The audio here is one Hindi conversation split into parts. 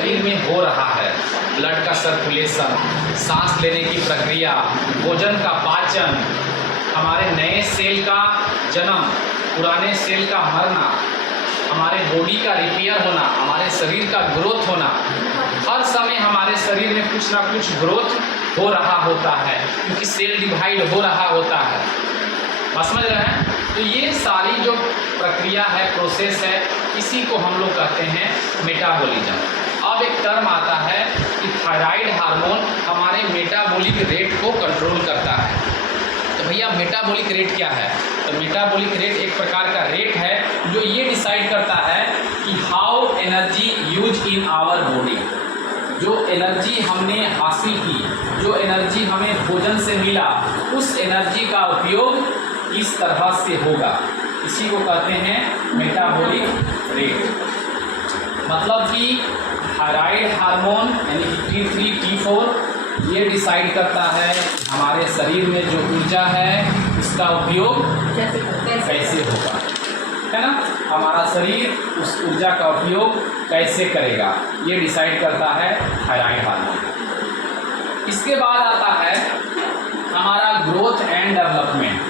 शरीर में हो रहा है, ब्लड का सर्कुलेशन, सांस लेने की प्रक्रिया, भोजन का पाचन, हमारे नए सेल का जन्म, पुराने सेल का मरना, हमारे बॉडी का रिपेयर होना, हमारे शरीर का ग्रोथ होना, हर समय हमारे शरीर में कुछ ना कुछ ग्रोथ हो रहा होता है, क्योंकि सेल डिवाइड हो रहा होता है। आप समझ रहे हैं? तो ये सारी जो प्रक्रिया है, प्रोसेस है, इसी को हम लोग कहते हैं मेटाबॉलिज्म। अब एक टर्म आता है कि थायराइड हार्मोन हमारे मेटाबॉलिक रेट को कंट्रोल करता है। तो भैया मेटाबॉलिक रेट क्या है? तो मेटाबॉलिक रेट एक प्रकार का रेट है जो ये डिसाइड करता है कि how energy use in our body, जो एनर्जी हमने हासिल की, जो एनर्जी हमें भोजन से मिला, उस एनर्जी का उपयोग इस तरह से होगा। इसी को कहते हैं मेटाबॉलिक रेट। मतलब कि थायराइड हार्मोन यानी कि T3, T4 ये डिसाइड करता है हमारे शरीर में जो ऊर्जा है उसका उपयोग कैसे होगा, है ना। हमारा शरीर उस ऊर्जा का उपयोग कैसे करेगा, ये डिसाइड करता है थायराइड हार्मोन। इसके बाद आता है हमारा growth and development.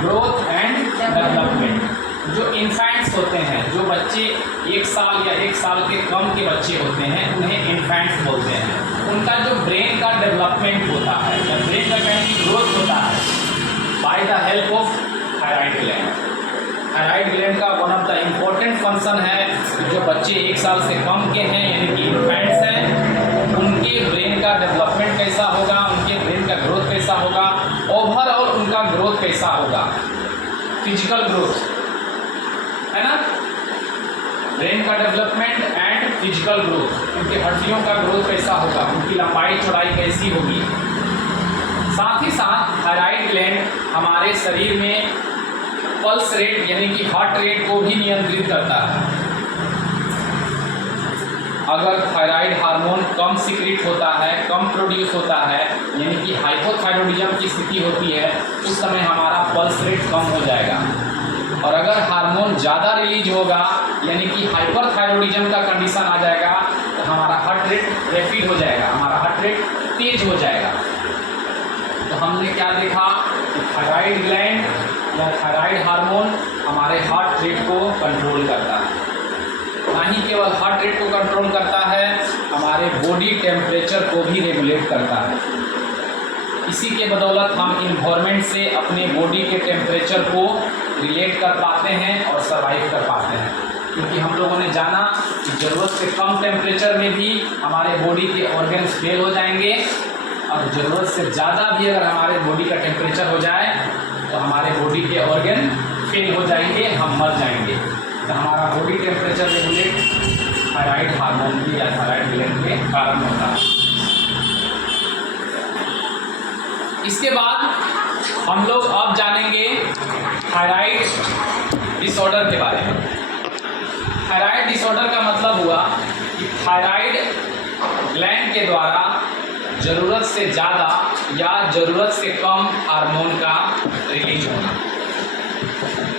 Growth and development, जो इन्फेंट्स होते हैं, जो बच्चे 1 साल या 1 साल के कम के बच्चे होते हैं, उन्हें इन्फेंट्स बोलते हैं। उनका जो ब्रेन का डेवलपमेंट होता है, जब ब्रेन का ग्रोथ होता है by the help of thyroid gland. Thyroid gland का one of the important function है कि जो बच्चे 1 साल से कम के हैं यानी कि इन्फेंट्स हैं, उनके ब्रेन का डेवलपमेंट कैसा होगा, उनके ब्रेन का ग्रोथ कैसा होगा, ओवरऑल उनका ग्रोथ कैसा होगा, फिजिकल ग्रोथ, है ना। ब्रेन का डेवलपमेंट एंड फिजिकल ग्रोथ, उनके हड्डियों का ग्रोथ कैसा होगा, उनकी लंबाई चौड़ाई कैसी होगी। साथ ही साथ थायराइड ग्लैंड हमारे शरीर में पल्स रेट यानी कि हार्ट रेट को भी नियंत्रित करता है। अगर थायराइड हार्मोन कम सीक्रेट होता है, कम प्रोड्यूस होता है, यानी कि हाइपोथायरॉयडिज्म की स्थिति होती है, उस समय हमारा पल्स रेट कम हो जाएगा। और अगर हार्मोन ज़्यादा रिलीज होगा यानी कि हाइपरथायरॉयडिज्म का कंडीशन आ जाएगा तो हमारा हार्ट रेट रैपिड हो जाएगा, हमारा हार्ट रेट तेज हो जाएगा। तो हमने क्या देखा कि थायराइड ग्लैंड या थायराइड हार्मोन हमारे हार्ट रेट को कंट्रोल करता है। ना ही केवल हार्ट रेट को कंट्रोल करता है, हमारे बॉडी टेम्परेचर को भी रेगुलेट करता है। इसी के बदौलत हम इन्वायरमेंट से अपने बॉडी के टेम्परेचर को रिलेट कर पाते हैं और सर्वाइव कर पाते हैं, क्योंकि हम लोगों ने जाना कि ज़रूरत से कम टेम्परेचर में भी हमारे बॉडी के ऑर्गन्स फेल हो जाएंगे, और ज़रूरत से ज़्यादा भी अगर हमारे बॉडी का टेम्परेचर हो जाए तो हमारे बॉडी के ऑर्गन फेल हो जाएंगे, हम मर जाएंगे। तो हमारा body temperature regulate thyroid hormone की या थायराइड ग्लैंड के कारण होता है। इसके बाद हम लोग अब जानेंगे थायराइड डिसऑर्डर के बारे में। थायराइड डिसऑर्डर का मतलब हुआ कि थायराइड ग्लैंड के द्वारा ज़रूरत से ज़्यादा या ज़रूरत से कम हार्मोन का रिलीज होना।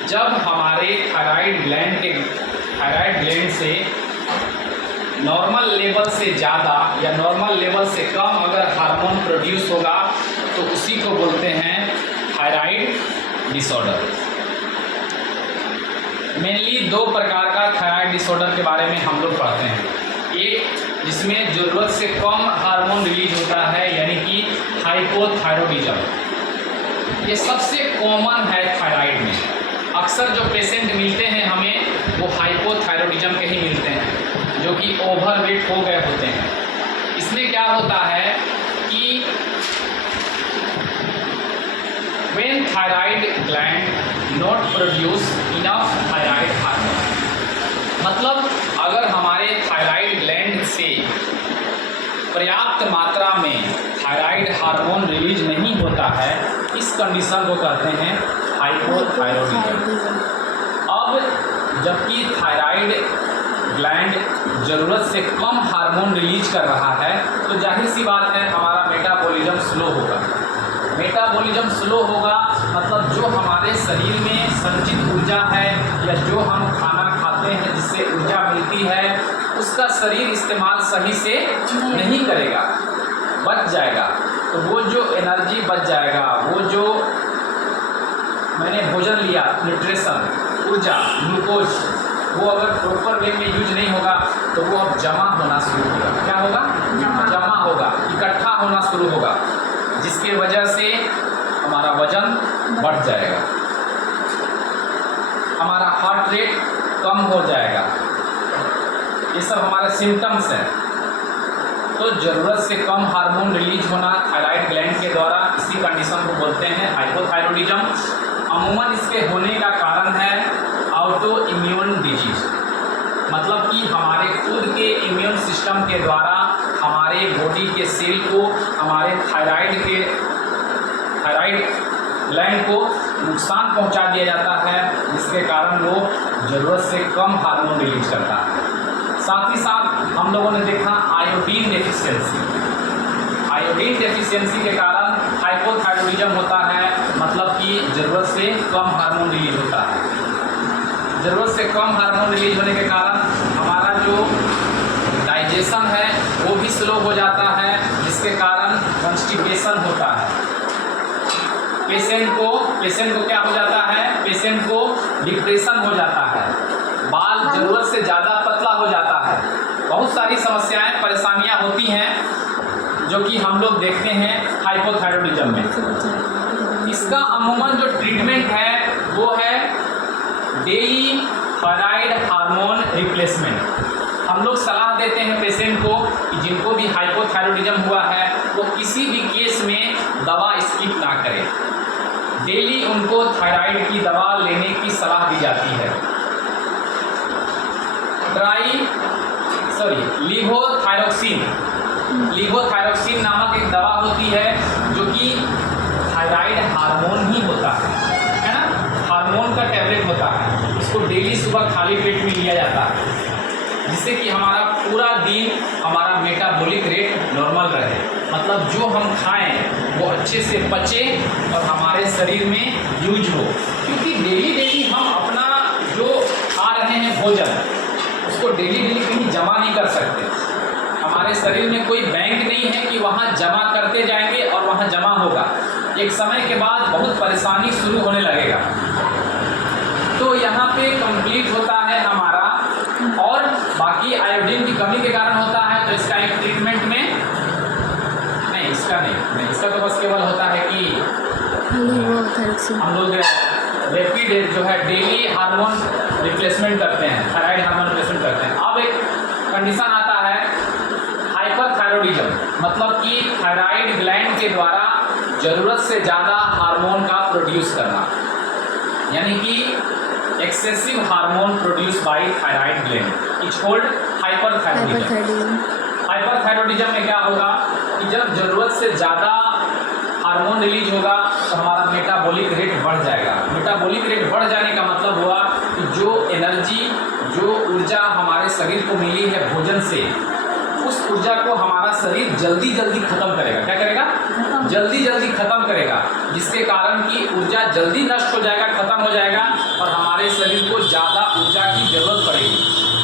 जब हमारे थायराइड ग्लैंड से नॉर्मल लेवल से ज़्यादा या नॉर्मल लेवल से कम अगर हार्मोन प्रोड्यूस होगा तो उसी को बोलते हैं थायराइड डिसऑर्डर। मेनली 2 प्रकार का थायराइड डिसऑर्डर के बारे में हम लोग पढ़ते हैं। एक जिसमें ज़रूरत से कम हार्मोन रिलीज होता है यानी कि हाइपोथायरॉयडिज्म, ये सबसे कॉमन है थायराइड में। अक्सर जो पेशेंट मिलते हैं हमें वो हाइपोथायरॉयडिज्म के ही मिलते हैं, जो कि ओवरवेट हो गए होते हैं। इसमें क्या होता है कि when thyroid gland not produce enough thyroid hormone, मतलब अगर हमारे थायराइड ग्लैंड से पर्याप्त मात्रा में थायराइड हार्मोन रिलीज नहीं होता है, इस कंडीशन को कहते हैं हाइपोथायरॉयडिज्म। अब जबकि थायराइड ग्लैंड ज़रूरत से कम हार्मोन रिलीज कर रहा है तो जाहिर सी बात है हमारा मेटाबॉलिज्म स्लो होगा। मेटाबॉलिज्म स्लो होगा मतलब जो हमारे शरीर में संचित ऊर्जा है या जो हम खाना खाते हैं जिससे ऊर्जा मिलती है, उस उसका शरीर इस्तेमाल सही से नहीं करेगा, बच जाएगा। तो वो जो एनर्जी बच जाएगा, वो जो मैंने भोजन लिया, न्यूट्रिशन, ऊर्जा, ग्लूकोज, वो अगर प्रॉपर वे में यूज नहीं होगा तो वो अब जमा होना शुरू होगा। क्या होगा? जमा होगा, इकट्ठा होना शुरू होगा, जिसके वजह से हमारा वजन बढ़ जाएगा, हमारा हार्ट रेट कम हो जाएगा। ये सब हमारे सिम्टम्स हैं। तो ज़रूरत से कम हार्मोन रिलीज होना थायराइड ग्लैंड के द्वारा, इसी कंडीशन को बोलते हैं हाइपोथायरॉयडिज्म। अमूमन इसके होने का कारण है ऑटो इम्यून डिजीज, मतलब कि हमारे खुद के इम्यून सिस्टम के द्वारा हमारे बॉडी के सेल को, हमारे थायराइड ग्लैंड को नुकसान पहुंचा दिया जाता है, जिसके कारण वो ज़रूरत से कम हार्मोन रिलीज करता है। साथ ही साथ हम लोगों ने देखा आयोडीन डेफिशिएंसी। आयोडीन डेफिशिएंसी के कारण हाइपोथायरॉयडिज्म होता है, मतलब कि ज़रूरत से कम हार्मोन रिलीज होता है। ज़रूरत से कम हार्मोन रिलीज होने के कारण हमारा जो डाइजेशन है वो भी स्लो हो जाता है, जिसके कारण कॉन्स्टिपेशन होता है। पेशेंट को क्या हो जाता है? पेशेंट को डिप्रेशन हो जाता है, बाल ज़रूरत से ज़्यादा पतला हो जाता है, बहुत सारी समस्याएं, परेशानियां होती हैं जो कि हम लोग देखते हैं हाइपोथायरॉयडिज्म में। इसका अमूमन जो ट्रीटमेंट है वो है डेली थायराइड हार्मोन रिप्लेसमेंट। हम लोग सलाह देते हैं पेशेंट को कि जिनको भी हाइपोथायरॉयडिज्म हुआ है वो किसी भी केस में दवा स्किप ना करें। डेली उनको थायराइड की दवा लेने की सलाह दी जाती है। लीवोथायरोक्सिन नामक एक दवा होती है जो कि थायराइड हार्मोन ही होता है ना, हार्मोन का टैबलेट होता है। इसको डेली सुबह खाली पेट में लिया जाता है, जिससे कि हमारा पूरा दिन हमारा मेटाबॉलिक रेट नॉर्मल रहे, मतलब जो हम खाएं वो अच्छे से पचे और हमारे शरीर में यूज हो। क्योंकि डेली हम अपना जो खा रहे हैं भोजन, उसको डेली कहीं जमा नहीं कर सकते। हमारे शरीर में कोई बैंक नहीं है कि वहाँ जमा करते जाएंगे और वहाँ जमा होगा। एक समय के बाद बहुत परेशानी शुरू होने लगेगा। तो यहाँ पे कंप्लीट होता है हमारा, और बाकी आयोडीन की कमी के कारण होता है। तो इसका एक ट्रीटमेंट में नहीं, इसका तो बस केवल होता है कि हम लोग रैपिड जो है डेली हार्मोन रिप्लेसमेंट करते हैं, थायराइड हार्मोन रिप्लेसमेंट करते हैं। अब एक कंडीशन आता है हाइपरथायरॉयडिज्म, मतलब कि थायराइड ग्लैंड के द्वारा ज़रूरत से ज़्यादा हार्मोन का प्रोड्यूस करना, यानी कि excessive hormone produce by thyroid gland is called hyperthyroidism. Hyperthyroidism में क्या होगा कि जब ज़रूरत से ज़्यादा हार्मोन रिलीज होगा तो हमारा मेटाबॉलिक रेट बढ़ जाएगा। मेटाबॉलिक रेट बढ़ जाने का मतलब हुआ कि जो एनर्जी, जो ऊर्जा हमारे शरीर को मिली है भोजन से, उस ऊर्जा को हमारा शरीर जल्दी खत्म करेगा। क्या करेगा? जल्दी खत्म करेगा, जिसके कारण कि ऊर्जा जल्दी नष्ट हो जाएगा, खत्म हो जाएगा और हमारे शरीर को ज़्यादा ऊर्जा की ज़रूरत पड़ेगी।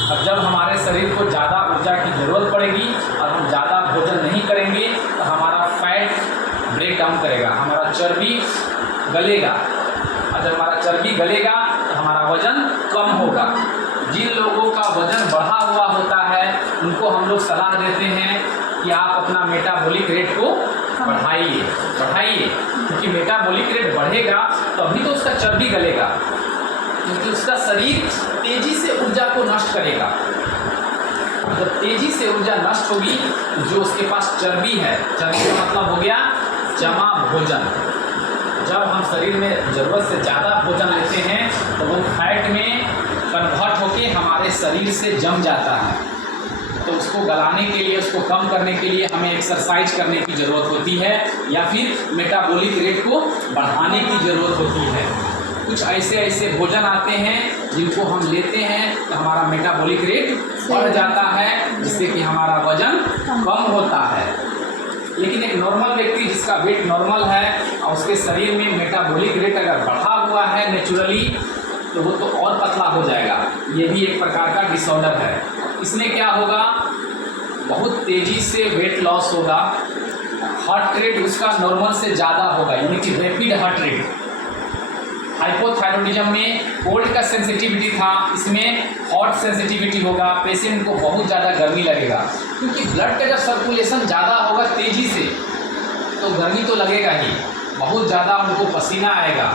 और जब हमारे शरीर को ज़्यादा ऊर्जा की ज़रूरत पड़ेगी और हम ज़्यादा भोजन नहीं करेंगे तो हमारा फैट ब्रेक डाउन करेगा, हमारा चर्बी गलेगा, और जब हमारा चर्बी गलेगा तो हमारा वजन कम होगा। जिन लोगों का वजन बढ़ा हुआ होता है उनको हम लोग सलाह देते हैं कि आप अपना मेटाबॉलिक रेट को बढ़ाइए, क्योंकि मेटाबॉलिक रेट बढ़ेगा तो अभी तो उसका चर्बी गलेगा, क्योंकि उसका शरीर तेजी से ऊर्जा को नष्ट करेगा। जब तेजी से ऊर्जा नष्ट होगी तो जो उसके पास चर्बी है, चर्बी का मतलब हो गया जमा भोजन। जब हम शरीर में ज़रूरत से ज़्यादा भोजन लेते हैं तो वो फैट में कन्वर्ट होके हमारे शरीर से जम जाता है। तो उसको गलाने के लिए, उसको कम करने के लिए हमें एक्सरसाइज करने की ज़रूरत होती है, या फिर मेटाबॉलिक रेट को बढ़ाने की ज़रूरत होती है। कुछ ऐसे भोजन आते हैं जिनको हम लेते हैं तो हमारा मेटाबॉलिक रेट बढ़ जाता है, जिससे कि हमारा वजन कम होता है। लेकिन एक नॉर्मल व्यक्ति जिसका वेट नॉर्मल है और उसके शरीर में मेटाबॉलिक रेट अगर बढ़ा हुआ है नेचुरली, तो वो तो और पतला हो जाएगा। ये भी एक प्रकार का डिसऑर्डर है। इसमें क्या होगा, बहुत तेज़ी से वेट लॉस होगा, हार्ट रेट उसका नॉर्मल से ज़्यादा होगा, यानी कि रैपिड हार्ट रेट। हाइपोथायरॉयडिज्म में कोल्ड का सेंसिटिविटी था, इसमें हॉट सेंसिटिविटी होगा, पेशेंट को बहुत ज़्यादा गर्मी लगेगा, क्योंकि ब्लड का जब सर्कुलेशन ज़्यादा होगा तेज़ी से तो गर्मी तो लगेगा ही, बहुत ज़्यादा उनको पसीना आएगा।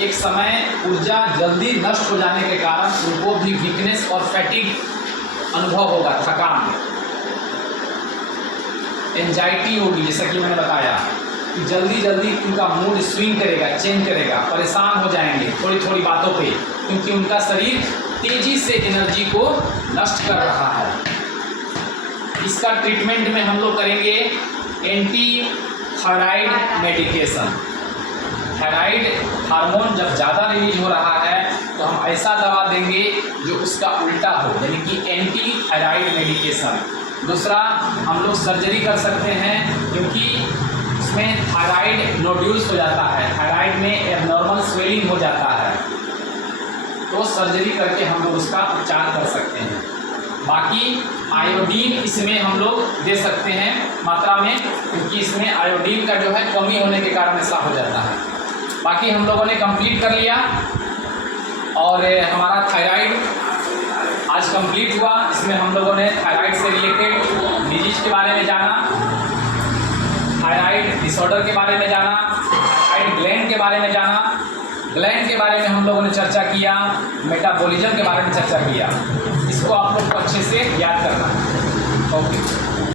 एक समय ऊर्जा जल्दी नष्ट हो जाने के कारण उनको भी वीकनेस और फैटिग अनुभव होगा, थकान, एंजाइटी होगी, जैसा कि मैंने बताया कि जल्दी जल्दी उनका मूड स्विंग करेगा, चेंज करेगा, परेशान हो जाएंगे थोड़ी थोड़ी बातों पे, क्योंकि उनका शरीर तेज़ी से एनर्जी को नष्ट कर रहा है। इसका ट्रीटमेंट में हम लोग करेंगे anti thyroid medication. Thyroid hormone जब ज़्यादा रिलीज हो रहा है तो हम ऐसा दवा देंगे जो उसका उल्टा हो, यानी कि एंटी थायराइड मेडिकेशन। दूसरा, हम लोग सर्जरी कर सकते हैं, क्योंकि इसमें थायराइड नोड्यूल्स हो जाता है, थायराइड में एबनॉर्मल स्वेलिंग हो जाता है, तो सर्जरी करके हम लोग उसका उपचार कर सकते हैं। बाकी आयोडीन इसमें हम लोग दे सकते हैं मात्रा में, क्योंकि इसमें आयोडीन का जो है कमी होने के कारण ऐसा हो जाता है। बाकी हम लोगों ने कंप्लीट कर लिया और हमारा थायराइड आज कंप्लीट हुआ। इसमें हम लोगों ने थायराइड से रिलेटेड डिजीज के बारे में जाना, थायराइड डिसऑर्डर के बारे में जाना, थायराइड ग्लैंड के बारे में जाना, ग्लैंड के बारे में हम लोगों ने चर्चा किया, मेटाबॉलिज्म के बारे में चर्चा किया। इसको आप लोग को अच्छे से याद करना है।